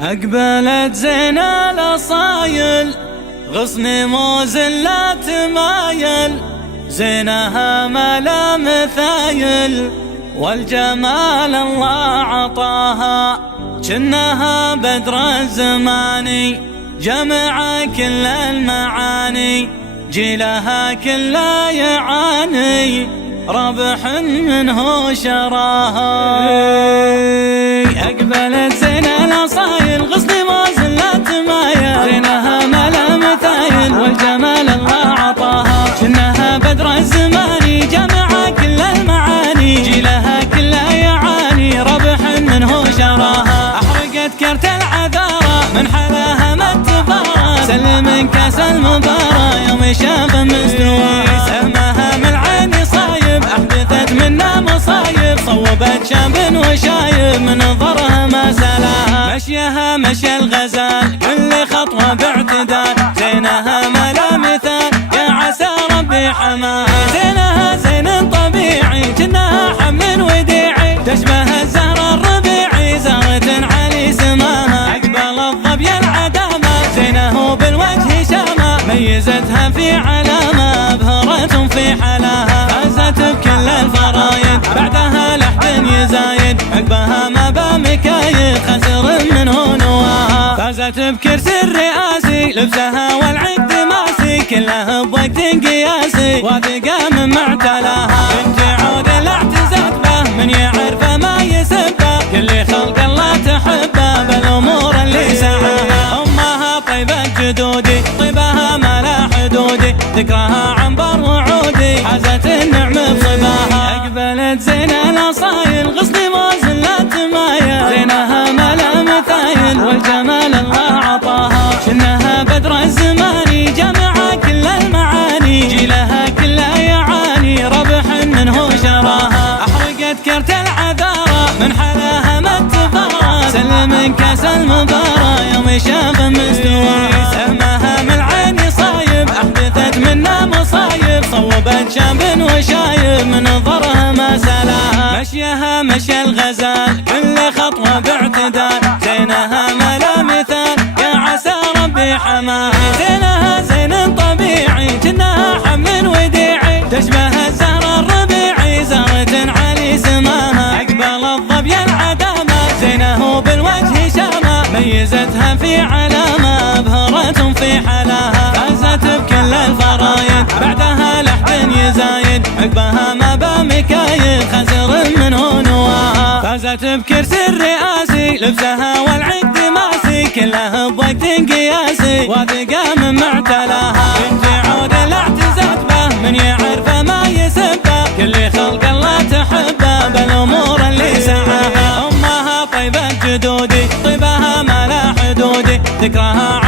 أقبلت زين الأصايل غصن موز لا تمايل، زينها ما لا مثايل والجمال الله عطاها، جنها بدر الزماني جمع كل المعاني، جيلها كله يعاني ربح منه شراها. أقبلت زين الأصايل غصن موز لا تمايل، زينها ما لا مثايل والجمال الله عطاها، جنها بدر الزماني جمع كل المعاني، جيلها كله يعاني ربح منه شراها. أحرقت كرت العذارى من حلاها ما اتفارى، سلم كاس المبارى يوم شاف مستوى، سهمها من العين صايب أحدثت منا مصايب، صوبت شاب وشايب من نظرها ما سلاها، مشيها مشي الغزال كل خطوة باعتدال، زينها ما لا مثال يا عسى ربي حماها، زينها زين طبيعي جنها حمل وديعي، تشبه الزهر الربيعي زهرة علي سماها، أقبل الظبي العدامة زينه بالوجه شامة، ميزتها في علامة أبهرتهم في حلاها، فازت بكل الفرايد بعدها لحد يزايد، عقبها ما بمكايد خسر منه نواها، فازت بكرسي الرئاسي لبسها والعقد ماسي، كلها بوقت قياسي واثقة من معتلاها، بنت عود الاعتزت به من يعرفه ما يسبه، كل خلق الله تحبه بالامور اللي سعاها، امها طيبة جدودي طيبها ما لا حدودي، ذكرها عنبر وعودي حازت النعم بصباها. أقبلت زين الأصايل غصن موز لا تمايل، زينها ما لا مثايل والجمال الله عطاها، جنها بدر الزماني جمع كل المعاني، جيلها كله يعاني ربح منه شراها. أحرقت كرت العذارى من حلاها ما اتفارى، سلم كاس المبارى يوم شاف مستوى، سهمها من العين صايب أحدثت منا مصايب، صوبت شاب وشايب من نظرها ما سلاها، مشيها مشي الغزال كل خطوة باعتدال، زينها ما لا مثال يا عسى ربي حماها، زينها زين طبيعي جنها حمل وديعي، تشبه الزهر الربيعي زهرة علي سماها، أقبل الظبي العدامة زينه بالوجه شامة، ميزتها في علامة أبهرتهم في حلاها، فازت بكل الفرايد بعدها لحد يزايد، عقبها ما بمكايد خسر منه نواها، فازت بكرسي الرئاسي لبسها والعقد ماسي، كلها بوقت قياسي واثقة من معتلاها، بنت عود الاعتزت به من يعرفه ما يسبه، كل خلق الله تحبه بالامور اللي سعاها، امها طيبة جدودي طيبها ما لا حدودي، ذكرها